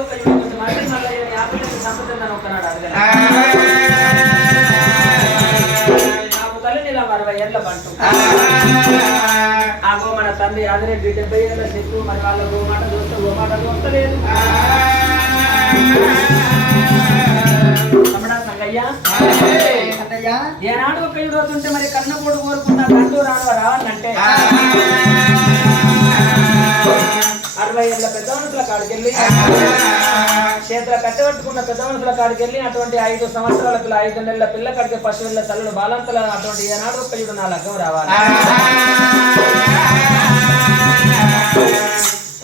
ఒక్క యుడు మళ్ళీ మళ్ళీ యాపిల్ని సంపదని ఒక్కనాడు అడగలేదు నాకు తల్లి నీలా 60 ఏళ్ళ బంటు ఆగో మన తండ్రి ఆదిరెడ్డి 70 ఏళ్ళ చెట్టు మరి వాళ్ళకు మాట చూస్తే ఓ మాట చూస్తలేదు తమ్ముడా సంగయ్య ఏనాడు ఒక్క యుడు అవుతుంటే మరి కన్నపోడు కోరుకున్న తండ్రి రావాలంటే 60 ఏళ్ళ పెద్ద మనుషుల కాడికెళ్ళి చేతుల కట్టబెట్టుకున్న పెద్ద మనుషుల కాడికెళ్ళి అటువంటి 5 సంవత్సరాల పిల్ల 5 నెలల పిల్ల కాడికి పశువుల తల్లులు బాలంతల అటువంటి ఏనాడు ఒక్క యుడు నా లగ్గం రావాలి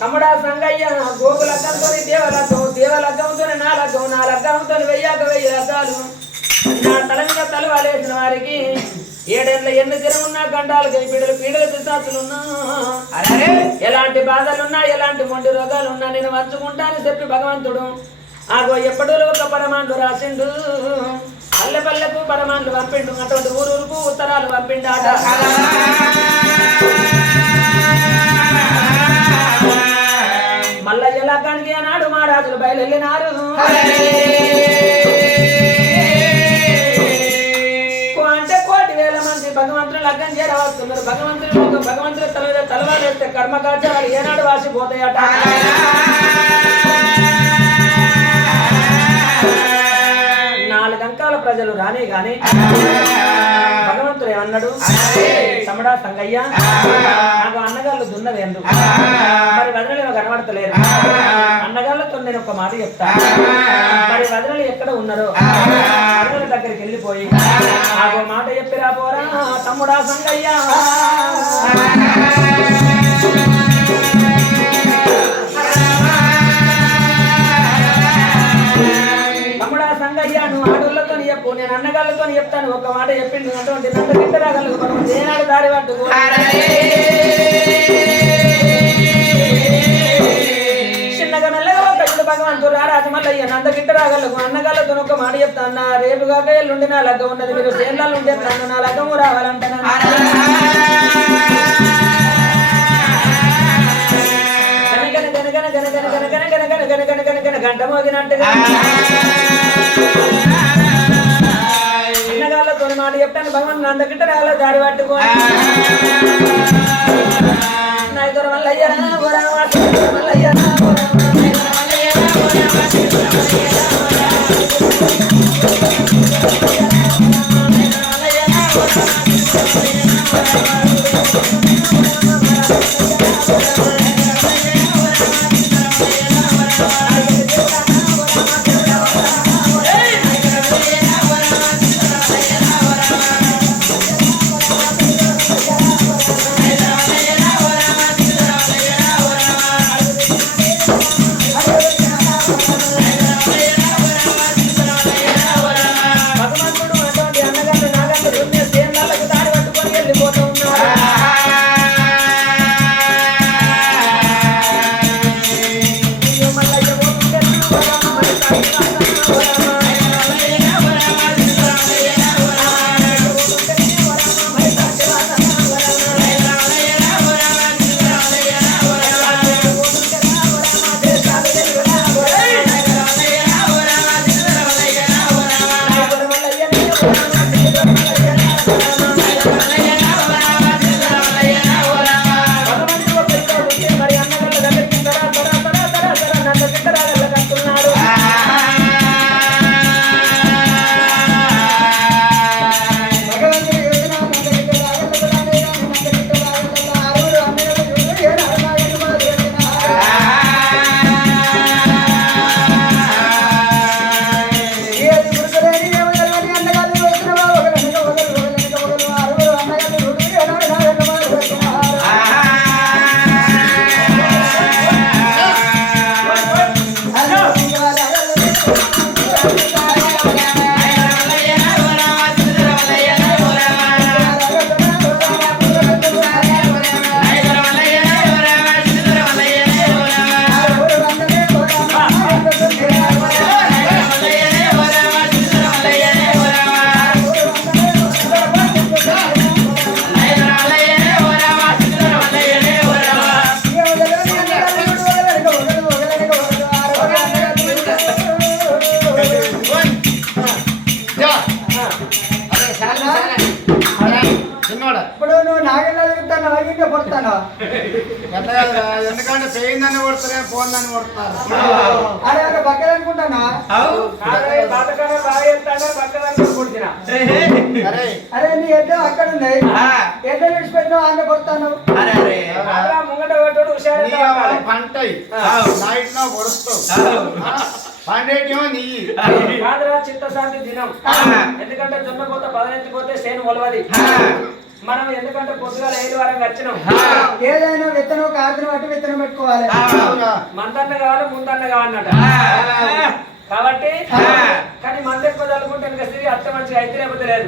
తమ్ముడా సంగయ్య గోగు లగ్గంతో దేవలగ్గంతో నా లగ్గంతో 1000 లగ్గాలు నా తల మీద తలవాలేసిన వారికి 7 ఏళ్ళ ఎన్ని తిరుగున్నా గండాలు పీడలు పిశాచులున్నా ఎలాంటి బాధలున్నా ఎలాంటి మొండి రోగాలున్నా నేను వంచుకుంటానని చెప్పి భగవంతుడు ఆగో ఎప్పుడూ ఒక పరమాండు రాసిండు పల్లె పల్లెకు పరమాండు పంపిండు అటువంటి ఊరుకు ఉత్తరాలు పంపిండాట మల్లయ్య లగ్గానికి అన్నాడు మా రాజులు బయలునారు భగవంతుడు లగ్గం చేరవస్తున్నారు భగవంతుడు తలవాలేస్తే కర్మకార్యాలు ఏనాడు వాసిపోతాయట నాలుగు అంకాల ప్రజలు రానే గాని భగవంతుడు ఏమన్నాడు తమ్ముడా సంగయ్య నాకు అన్నగాళ్ళు దున్నవేందు మరి వదనలు కనబడతలేరు అన్నగాళ్ళతో నేను ఒక మాట చెప్తా మరి వదనలు ఎక్కడ ఉన్నారో వదనల దగ్గరికి వెళ్ళిపోయి నాకు మాట చెప్పిరా పోరా తమ్ముడా సంగయ్య తమ్ముడా సంగయ్య నువ్వు ఆడోళ్ళతో చెప్పు నేను అన్నగాళ్ళతో చెప్తాను ఒక మాట చెప్పింది అటువంటి నన్ను గిట్టరాగలకు మనం ఏనాడు దారి పట్టుకో చిన్నగా మెల్లగా ఒకప్పుడు భగవంతుడు రారాజు మల్లయ్య నంద గిట్టరాగలకు అన్నగాళ్ళతో ఒక మాట చెప్తా అన్న రేపు కాక ఎల్లుండి నా లగ్గం ఉన్నది మీరు సేన్లలో ఉంటే నన్ను నా లగ్గము రావాలంటాను గంట మోగినట్టుగా అన్నగాళ్ళతో మాట చెప్తాను భగవంతుడు నంద గిట్టరాగల దారి పట్టుకో నా ఇద్దరు మల్లయ్య మల్లయ్య తమ్ముడు నువ్వు నాగెల్లా తిరుగుతాను నాగిన్నే పడతాను. ఎందుకంటే పెయిందని కొడుతున్నా పోందని కొడుతున్నారు. అరే అరే బక్కలు అనుకుంటానా? పాతకాలం బాగా చేస్తాను పక్కన కొడుతున్నా. అరే నీ ఎద్దు అక్కడ ఉన్నాయి, ఎద్దు విడిచిపెట్టినావు అన్న కొడతాను. ముంగట పెట్టాడు హుషారు పంటయి నైట్ నా పొడుస్తావు పండేటేమో నీ కాదురా చిత్తశాంతి దినం. ఎందుకంటే జొన్న పోతే 10 పోతే సేను ఒలవది. మనం ఎందుకంటే పొద్దుగాల 5 వారంగా వచ్చినాం. ఏదైనా విత్తనం కాదును బట్టి విత్తనం పెట్టుకోవాలి. మందన్న కావాలి ముందన్న కావాలన్నట. కాబట్టి కానీ మంద ఎక్కువ చదువుకుంటే తిరిగి అత్త మంచిగా అయితే లేకపోతే లేదు.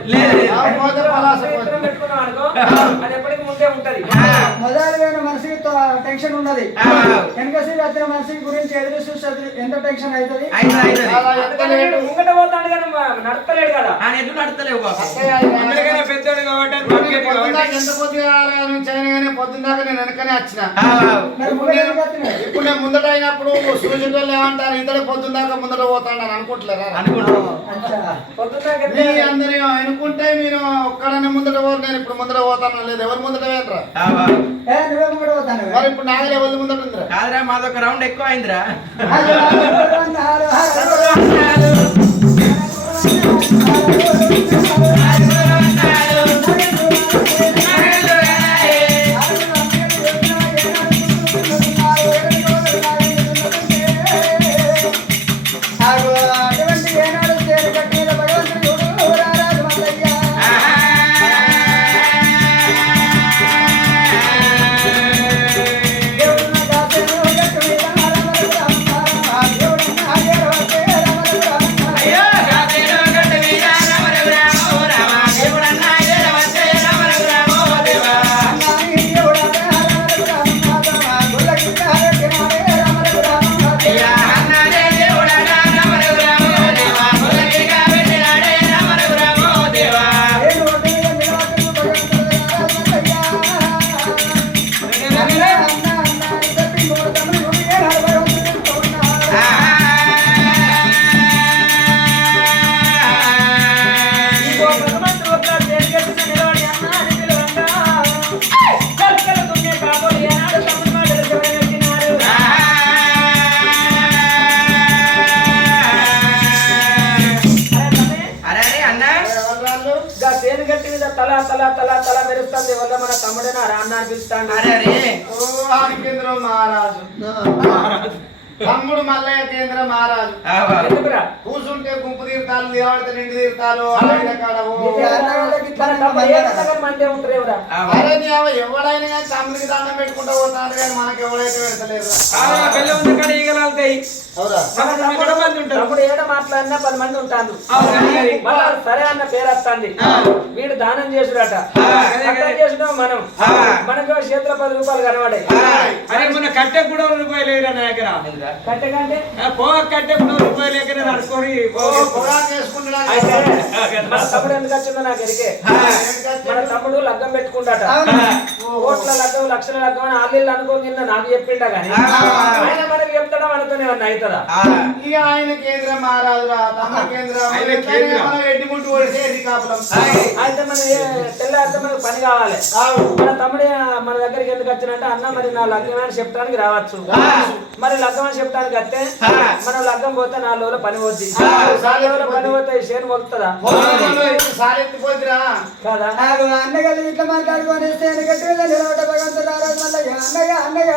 విత్తనం పెట్టుకున్నాం అనుకో అది ఎప్పటికి ముందే ఉంటది. మొదలైన మనసుకి టెన్షన్ ఉన్నది, వెనక సీరి వచ్చిన మనసుకి గురించి ఎదురు చూస్తుంది ఎంత టెన్షన్ అవుతుంది. ముంగట పోతాడు కానీ నడతలేడు కదా. నడతలేవు పెద్దోడు కాబట్టి ఎంత పొద్దుగా పొద్దున్న దాకా నేను వెనకనే వచ్చిన. ఇప్పుడు నేను ముందట అయినప్పుడు సూచనలు ఏమంటారు ఇతడు పొద్దున్న దాకా ముందట పోతాడు అని అనుకుంటలేరా? అందరూ అనుకుంటే మీరు ఒక్కడనే ముందట పోరు, నేను ఇప్పుడు ముందట పోతాను లేదు. ఎవరు ముందట వేయరా? మరి ఇప్పుడు నాగలు ఎవరి ముందట ఉందిరా? కాదురా మాదొక రౌండ్ ఎక్కువ అయిందిరా. తల మెరుస్తుంది వల్ల మన తమ్ముడైనా రాన్న అనిపిస్తాడు. కేంద్ర మహారాజు తమ్ముడు మల్లయ్య కేంద్ర మహారాజు కూర్చుంటే గుంపు తీర్థాలు లేవాడితే నిండు తీర్థాలు ఎవడైనా కానీ తమ్ముడికి దండం పెట్టుకుంటూ పోతాడు కానీ మనకి ఎవడైతే పెడతలేదు. తమ్ముడు ఏడ మాట్లాడినా 10 మంది ఉంటాను. సరే అన్న పేరు వస్తుంది. వీడు దానం చేసుడట చేసినాం మనం, మనకు చేతిలో 10 రూపాయలు కనబడాయి. కట్టె కూడా రూపాయలు నా దగ్గర. కట్టె కంటే కట్టె కూడా రూపాయలు ఎక్కడ నడుకొని మన తమ్ముడు ఎందుకు వచ్చిందో నాకు ఎరికే. మన తమ్ముడు లగ్గం పెట్టుకుంటాట. కోట్ల లగ్గం లక్షల లగ్గం అని ఆళ్ళు అనుకోకుండా నాకు చెప్పిండా గానీ ఆయన మనకి చెప్తాడా మనతోనే అవుతుందా? ఇక ఆయన కేంద్ర మహారాజు ఎడ్డిముట్టు ఓడిసేది కాపులం. అయితే మన తెల్లారితే మనకు పని కావాలి. మన తమ్ముడు మన దగ్గరికి ఎందుకు వచ్చినంటే అన్న మరి నా లగ్గం అని చెప్పడానికి రావచ్చు. మరి లగ్గం అని చెప్పడానికి వస్తే మనం లగ్గం పోతే 4 రోజుల పని పోద్ది. 4 రోజుల పని పోతే షేర్ మొక్కుతుందా? సారెత్తిపోతురా కదా. అన్నగల్లి ఇట్లా మాట్లాడుకొని గట్టి నిలబడ్డ భగవంతుడు అన్నయ్య అన్నయ్య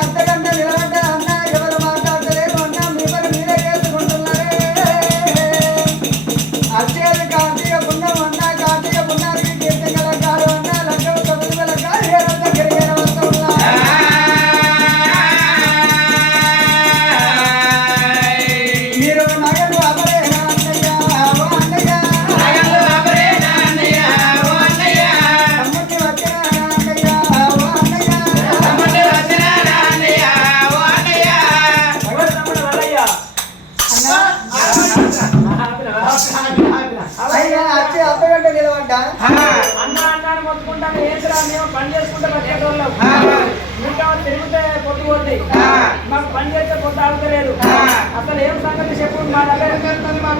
అంతకంటే నిలబడ్డ అన్న ఎవరు మాట్లాడతలేరు అన్న మిమ్మల్ని మీరే చేసుకుంటున్నారే. అచ్చేది కార్తీక పుణ్యం అన్న కార్తీక పుణ్యానికి కీర్తి కలగారు అన్న నిలబడ్డా అన్న అన్నాన్ని మొత్తుకుంటాను ఏంటిరా మేము పని చేసుకుంటే బతికేటోళ్ళం ఇంకా తిరిగితే పొద్దు పోద్ది మాకు పని చేస్తే పొద్దు ఆడతలేదు అసలు ఏం సంగతి చెప్పు మా దగ్గరికి వస్తున్నా